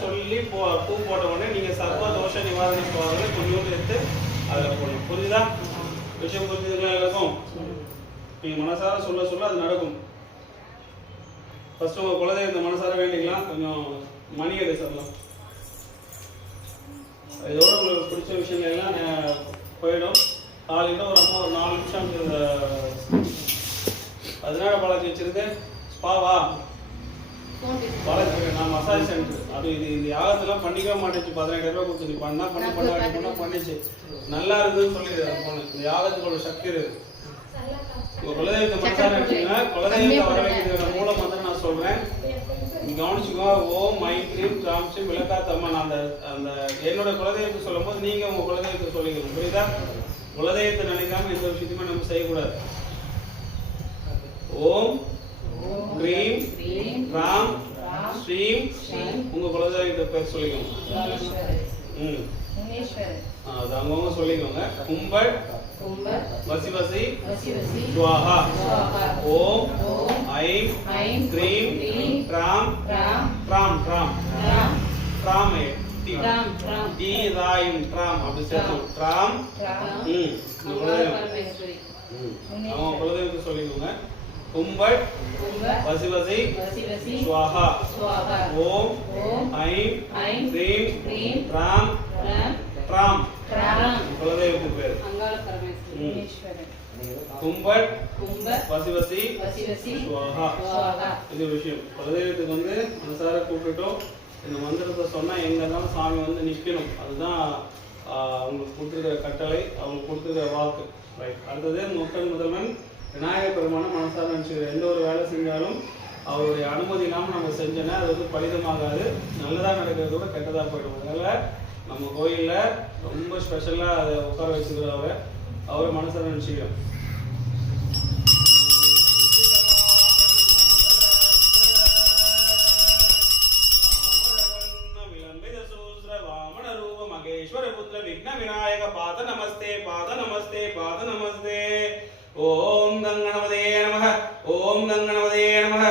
சொல்லி பூ போட்ட உடனே நீங்க சர்வ தோஷ நிவாரணி போகிறத கொஞ்சோண்டு எடுத்து அதில் போடணும். புரியுதா? விஷயம் புரிஞ்சுதுங்களா எல்லாருக்கும்? நீங்க மனசார சொல்ல சொல்ல அது நடக்கும். ஃபர்ஸ்ட் உங்க குலதெய்வத்தை மனசார வேண்டிக்கலாம். கொஞ்சம் மணி எடு சொல்லலாம். இதோட உங்களுக்கு பிடிச்ச விஷயங்கள் எல்லாம் போயிடும். காலையில் ஒரு அம்மா ஒரு 4 நிமிஷம் இந்த 17 பாலாஜி வச்சிருக்கு ஸ்பாவா பாலாஜி நான் மசாஜ் சென்டர் அது இது இந்த யாகத்தெல்லாம் பண்ணிக்கவே மாட்டேச்சு. 17,000 ரூபாய் கொடுத்து பண்ணா பண்ணிச்சு. நல்லா இருக்குதுன்னு சொல்லிடுது பொண்ணு. இந்த யாகத்துக்கு ஒரு சக்தி இருக்கு. உங்க குலதெய்வத்தை மனசார வச்சுங்கன்னா குலதெய்வத்தை வர வைக்கிறதுக்கான மூலம் வந்து நான் சொல்றேன். நீ கவனிச்சுக்கோ. ஓம் மைத்ரீம் ராம்சிம் விளக்காத்தம்மன் அந்த அந்த என்னோட குலதெய்வத்தை சொல்லும் போது நீங்க உங்க குலதெய்வத்தை சொல்லிக்கணும். புரியுதா? குலதெய்வத்தை நினைக்காம எந்த விஷயத்தையுமே நம்ம செய்யக்கூடாது. ஓம் க்ரீம் ராம் ஸ்ரீம் உங்க குலதெய்வத்தை பேர் சொல்லிக்கணும். அது அவங்கவுங்க சொல்லிக்கோங்க. கும்பட் வசி வசி ஸ்வாஹா. ஓம் ஐம் க்ரீம் ட்ராம் ட்ராம் ட்ராம் ட்ராம் டி ராயும் ட்ராம் அப்படி சேர்த்து ட்ராம். அவங்க குலதெய்வத்தை சொல்லிக்கோங்க. கும்பட் வசி வசி ஸ்வாஹா. ஓம் ஐம் க்ரீம் ட்ராம் ட்ராம் குலதெய்வத்துக்கு பேர். கும்பட் வசி வசி ஸ்வாஹா. இது விஷயம். குலதெய்வத்துக்கு வந்து மனசார கூப்பிட்டுட்டோம். இந்த மந்திரத்தை சொன்னா எங்க இருந்தாலும் சாமி வந்து நிக்கணும். அதுதான் அவங்களுக்கு கொடுத்துருக்கிற கட்டளை, அவங்களுக்கு கொடுத்துருக்கிற வாக்கு. ரைட். அடுத்தது மக்கள் முதல்வன் விநாயகர் பெருமான மனசார நினைச்சுக்கிற எந்த ஒரு வேலை செஞ்சாலும் அவருடைய அனுமதி இல்லாமல் நம்ம செஞ்சோன்னா அது வந்து பலிதமாகாது. நல்லதாக நடக்கிறது கூட கெட்டதாக போயிடும். அதனால நம்ம கோயில்ல ரொம்ப ஸ்பெஷலா அதை உட்கார வச்சுக்கிறவரை அவரை மனசார நினைச்சுக்கிறோம். விநாயக பாத நமஸ்தே பாத நமஸ்தே பாத நமஸ்தே. ஓம் கங்கணபதே நமஹ ஓம் கங்கணபதே நமஹ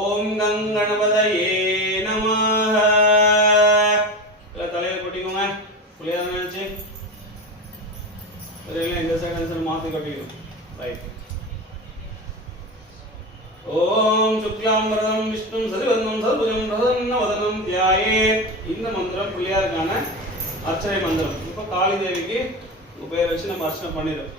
ஓம் கங்கணபதயே நமஹ. தலையில கொட்டிக்கோங்க. புள்ளியா நினைச்சு இந்த சைடு மாத்தி கொட்டிக்கணும். ரைட். ஓம் சுக்லாம்பரதம் விஷ்ணும் சதிவர்ணம் சதுர்புஜம் பிரசன்னவதனம் தியாயேத். இந்த மந்திரம் பிள்ளையாருக்கான அர்ச்சனை மந்திரம். இப்போ காளி தேவிக்கு உங்க பேரை வச்சு நம்ம அர்ச்சனை பண்ணிடுறோம்.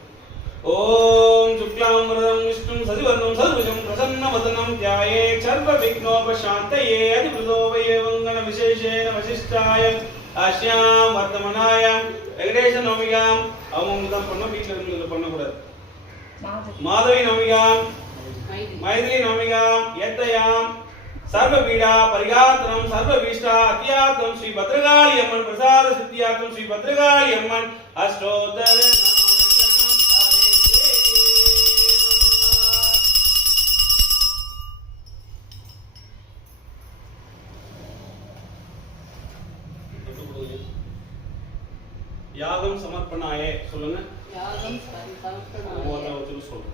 ஓம் சுக்லாம்பரதம் விஷ்ணும் சதிவர்ணம் சதுர்புஜம் பிரசன்னவதனம் தியாயேத் சர்வ விக்னோபசாந்தயே அதிபுதோபயே வங்கன விசேஷேன வசிஷ்டாயம் ஆஷ்யாம் வர்த்தமனாயாம் வெங்கடேச நவமிகாம். அவங்க தான் பண்ணோம். வீட்டில் இருந்து பண்ணக்கூடாது. மாதவி நவமிகாம் மைதிலி நவமிகாம் ஏத்தயாம் சர்வ பீடா பரிகாத்தனம் சர்வ பீஷ்டா அத்தியார்த்தம் ஸ்ரீ பத்ரகாளி அம்மன் பிரசாத சித்தியார்த்தம் ஸ்ரீ பத்ரகாளி அம்மன் அஷ்டோத்தர யாகம் சமர்ப்பணாய சொல்லுங்க. யாகம் சமர்ப்பணாய சொல்லுங்க.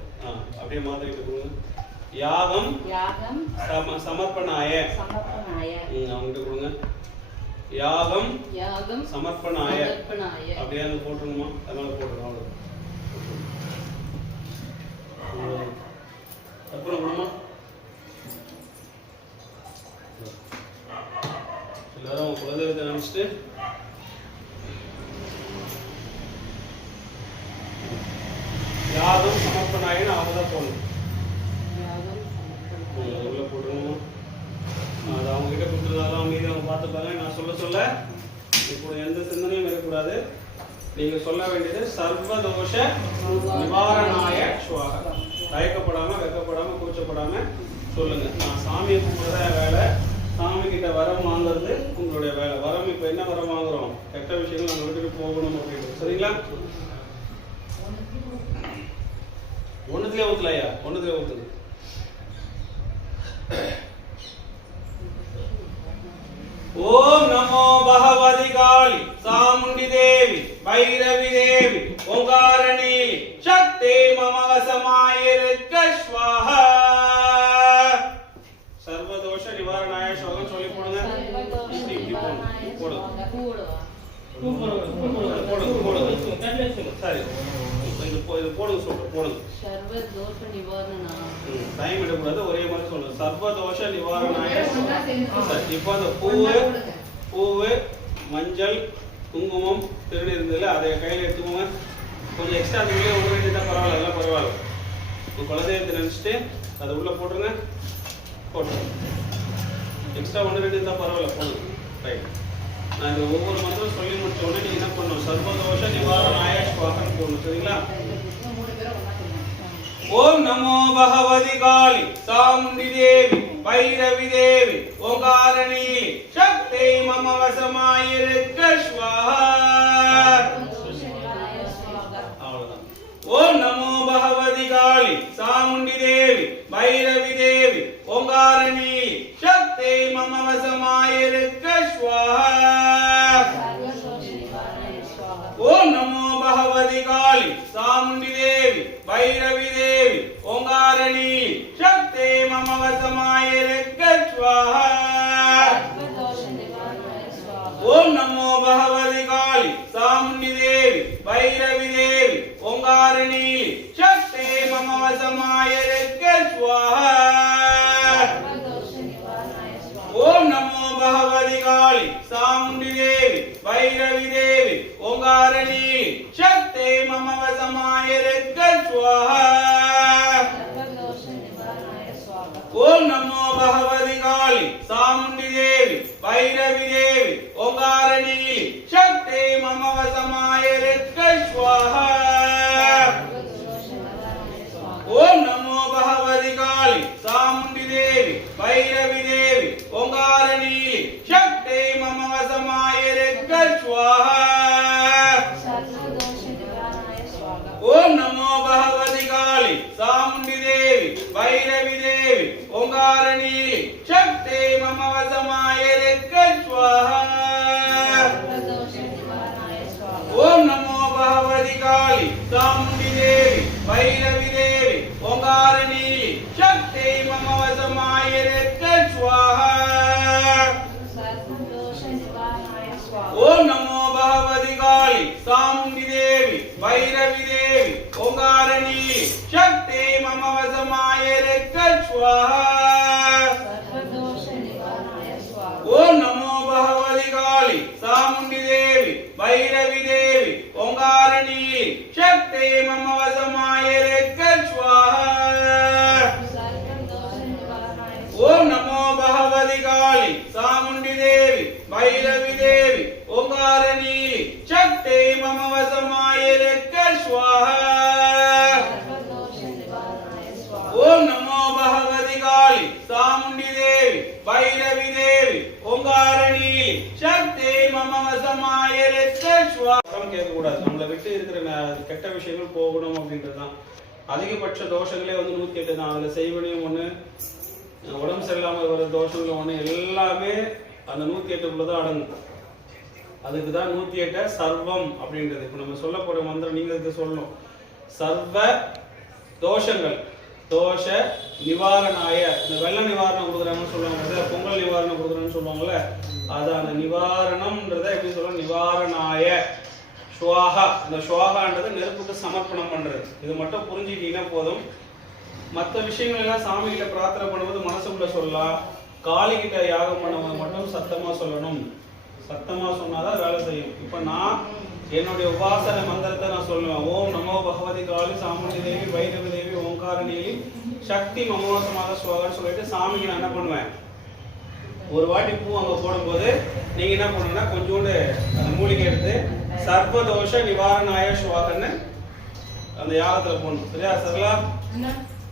அப்படியே மாதிரி கொடுங்க. யாகம் சமர்ப்பணாய அவங்ககிட்ட கொடுங்க. யாகம் சமர்ப்பணாய அப்படியே அங்க போட்டுருணுமா? அதனால போட்டுருங்க. அப்புறம் கொடுமா. எல்லாரும் குலதெய்வத்தை நினைச்சிட்டு யாகம் சமர்ப்பணாயன்னு அவங்க தான் போடணும். உள்ள போட்டுருவோம். அது அவங்க கிட்ட கொடுத்துருந்தாலும் மீது அவங்க பார்த்துப்பாங்க. நான் சொல்ல சொல்ல இப்போ எந்த சிந்தனையும் இருக்கக்கூடாது. நீங்க சொல்ல வேண்டியது சர்வதோஷ நிவாரணாய ஸ்வாஹா. தயக்கப்படாம வெக்கப்படாம கூச்சப்படாம சொல்லுங்க. நான் சாமியை கும்பிடுற வேலை, சாமி கிட்ட வரம் வாங்குறது உங்களுடைய வேலை. வரம் இப்ப என்ன வரம் வாங்குறோம்? கெட்ட விஷயங்கள் நம்ம வீட்டுக்கு போகணும் அப்படின்னு. சரிங்களா? ஒண்ணுத்திலே ஊத்தலையா? ஒண்ணுத்திலே ஊத்துது. ஓம் நமோ பகவதி காளி சாமுண்டி தேவி பைரவி தேவி ஓங்காரணி சக்தி மம வசமாயிருக்க ஸ்வாஹா. சர்வதோஷ நிவாரணாய ஸ்லோகம் சொல்லி போடுங்க. போடு பூ போடுங்க சரி இது போடுங்க சொல்றேன் போடுங்க சர்வ தோஷ நிவாரணா டைம் எடுக்கூடாது ஒரே மாதிரி சொல்லுங்க சர்வ தோஷ நிவாரணாய இப்போ அந்த பூவு மஞ்சள் குங்குமம் திருநீர் இருந்ததுல அதை கையில் எடுத்துக்கோங்க கொஞ்சம் எக்ஸ்ட்ரா அதுக்குள்ளே ஒன்று வேண்டியதா பரவாயில்ல எல்லாம் பரவாயில்ல உங்கள் குலதெய்வத்தை நினச்சிட்டு அதை உள்ளே போட்டுருங்க போட்டு எக்ஸ்ட்ரா ஒன்று வேண்டியதா பரவாயில்ல போடுங்க ரைட் நான் இந்த ஒவ்வொரு மந்திரம் சொல்லி முடிச்ச உடனே நீங்கள் என்ன பண்ணணும் சர்வதோஷ நிவாரணாய ஸ்வாகன்னு போடணும் சரிங்களா ஓம் நமோ பகவதி காளி சாமுண்டி தேவி பைரவி தேவி ஓங்காரணி சக்தி மம வசமாயிருக்க ஸ்வாஹா ஓம் நமோ பகவதி காளி சாமுண்டி தேவி பைரவி தேவி ஓங்காரணி சக்தி மம வசமாயிருக்க ஸ்வாஹா ஓம் நமோ பகவதி காளி சாமுண்டி தேவி பைரவி தேவி ஓங்காரணி சக்தி மம வசமாயிருக்க ஸ்வாஹா ஓம் நமோ பகவதி காளி சாமுண்டி தேவி பைரவி தேவி ஓங்காரணி சக்தி மம வசமாயிருக்க ஸ்வாஹா ஓம் நமோ பகவதி காளி சாமுண்டி தேவி பைரவி தேவி ஓங்காரணி சக்தி மம வசமாயிருக்க ஸ்வாஹா ஓம் நமோ பகவதி காளி சாமுண்டி தேவி பைரவி தேவி ஓங்காரணி சக்தி மம வசமாயிருக்க ஸ்வாஹா ஓம் நமோ பகவதி காளி சாமுண்டி தேவி பைரவி தேவி ஓங்காரணி சக்தி மம வசமாயிருக்க ஸ்வாஹா ஓம் நமோ பகவதி காளி சாமுண்டி தேவி பைரவி தேவி ஓங்காரணி சக்தி மம வசமாயிருக்க ஸ்வாஹா ஓம் நமோ பகவதி காளி சாமுண்டி தேவி பைரவி தேவி ஓங்காரணி சக்தி மம வசமாயிருக்க ஸ்வாஹா ஓம் நமோ பகவதி காளி சாமுண்டி தேவி பைரவி தேவி ஓங்காரணி சக்தி மம வசமாயிருக்க ஸ்வாஹா ஓம் நமோ பகவதி காளி சாமுண்டி தேவி பைரவி தேவி ஓங்காரணி சக்தி மம வசமாயிருக்க ஸ்வாஹா ஓம் நமோ பகவதி காளி சாமுண்டி தேவி பைரவி தேவி ஓங்காரணி சக்தி மம வசமாயிருக்க ஸ்வாஹா ஓம் நமோ பகவதி காளி சாமுண்டி தேவி பைரவி தேவி ஓங்காரணி சக்தி மம வசமாயிருக்க ஸ்வாஹா கேட்க கூடாது நம்மளை விட்டு இருக்கிற கெட்ட விஷயங்கள் போகணும் அப்படின்றதுதான் அதிகபட்ச தோஷங்களே வந்து 108 தான் அதுல செய்வனையும் ஒண்ணு உடம்பு சரியில்லாமல் வர தோஷங்கள் ஒண்ணு எல்லாமே அந்த 108 தான் அடங்கும் அதுக்கு தான் 108 சர்வம் அப்படின்றது இப்போ நம்ம சொல்ல போற மந்திரம் நீங்க இதுக்கு சொல்லணும் சர்வ தோஷங்கள் தோஷ நிவாரணாய இந்த வெள்ள நிவாரணம் கொடுக்குறாங்கன்னு சொல்லுவாங்க பொங்கல் நிவாரணம் கொடுக்குறாங்கன்னு சொல்லுவாங்கல்ல அது அந்த நிவாரணம்ன்றத எப்படி சொல்லணும் நிவாரணாய ஸ்வாஹா இந்த ஸ்வாஹான்றது நெருப்புக்கு சமர்ப்பணம் பண்றது இது மட்டும் புரிஞ்சுக்கிட்டீங்கன்னா போதும் மற்ற விஷயங்கள் எல்லாம் சாமி கிட்ட பிரார்த்தனை பண்ணும்போது மனசுக்குள்ள சொல்லலாம் காளி கிட்ட யாகம் பண்ணும்போது மட்டும் சத்தமா சொல்லணும் சத்தமா சொன்னாதான் வேலை செய்யும் இப்ப நான் என்னுடைய உபாசன மந்திரத்தை நான் சொல்லுவேன் ஓம் நமோ பகவதி காளி சாமுண்டி தேவி பைரவி தேவி ஓங்காரணி சக்தி மமோசமாக ஸ்வாகன்னு சொல்லிட்டு சாமிக்கு நான் என்ன பண்ணுவேன் ஒரு வாட்டி பூ அங்க போடும்போது நீங்க என்ன பண்ணுங்கன்னா கொஞ்சோண்டு அந்த மூலிகை எடுத்து சர்வதோஷ நிவாரணாய ஸ்வாகன்னு அந்த யாகத்துல போடணும் சரியா சரலா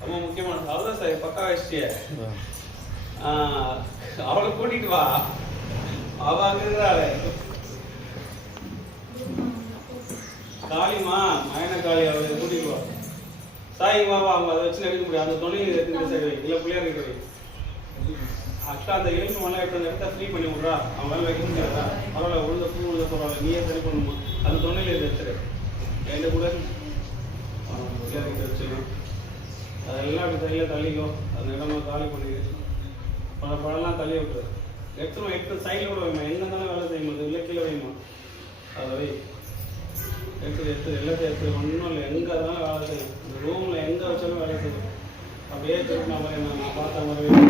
ரொம்ப முக்கியமான அவ்வளவுதான் சார் பக்கா வச்சிட்டிய அவளை கூட்டிட்டு வா அவ அங்க இருக்கிறாளே காளிமா மயன காளி அவளை கூட்டிட்டு வா சாய் மாவா அவங்க அதை வச்சு எடுக்க முடியாது அந்த தொழில் எடுத்துட்டு சரி இல்ல பிள்ளையார் இருக்கிற ஆக்சுவலா அந்த எலும்பு மலை எடுத்து அந்த இடத்த ஃப்ரீ பண்ணி விட்றா அவங்களால வைக்க முடியாதா பரவாயில்ல உழுத பூ உழுத பரவாயில்ல நீயே சரி பண்ணுமா அந்த தொழில் எது வச்சிரு எந்த கூட பிள்ளையார் கிட்ட வச்சிடலாம் அதெல்லாம் அப்படி சரியா தள்ளிக்கோ அந்த இடமா காலி பண்ணிடு பழம்லாம் தள்ளி விட்டுரு எடுத்து சைடில் கூட எங்க இருந்தாலும் வேலை செய்யும் போது அதை எடுத்து எல்லாத்தையும் எடுத்து ஒன்றும் இல்லை, எங்கே இருந்தாலும் வேலை செய்யும். இந்த ரூமில் எங்கே வச்சாலும் வேலை செய்யும். அப்படியே திருப்பின மாதிரி நான் பார்த்த மாதிரி